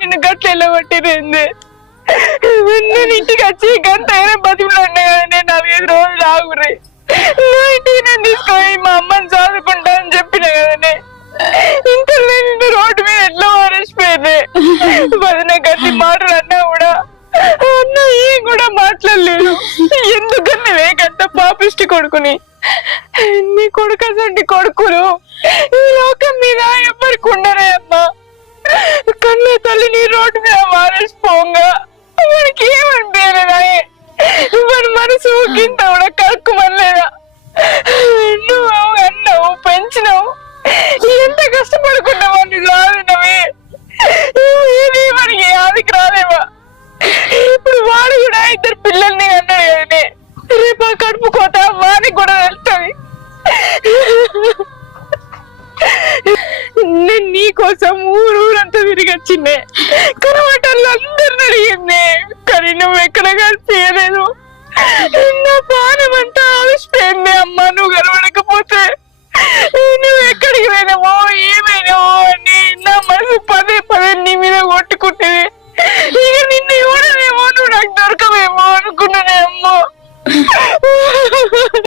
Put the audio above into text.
నిన్ను గట్ల వెళ్ళగొట్టిరేంది? నేను ఇంటికి వచ్చి గంట అయినా బతిలో ఉండే కదా, నేను 4-5 రోజులు ఆగుర్రి, నా ఇంటికి నేను తీసుకొని మా అమ్మని చదువుకుంటా అని చెప్పిన కదనే. ఇంకా నేను రోడ్డు మీద ఎట్లా మారేసిపోయింది. వదిన గట్టి మాటలు అన్నా కూడా అన్న ఏం కూడా మాట్లాడలేదు. ఎందుకన్నా వేగంత పాపిష్టి కొడుకుని, నీ కొడుకు అసంటి కొడుకులు ఈ లోకం మీద ఎవరికి ఉండరే అమ్మా. కన్నే తల్లి నీ రోడ్డు మీద మారేసిపోంగా మనకి ఏమనిపించలేదా? మన మనసు గింత కూడా కలుక్కుమనలేదా? నువ్వు అన్నావు, పెంచినావు, ఎంత కష్టపడుకున్నావా నీ సాధినవి, ఇది మనకి ఆదికి రాలేవా? ఇప్పుడు వాడు కూడా 2 పిల్లల్ని అన్నాడు కదనే. రేపు ఆ కడుపు కోత వానికి కూడా వెళ్తావి. నేను నీ కోసం ఊరంతా తిరిగి వచ్చిండే, కనబట్టలు అందరిని అడిగింది, కానీ నువ్వు ఎక్కడ కలిసి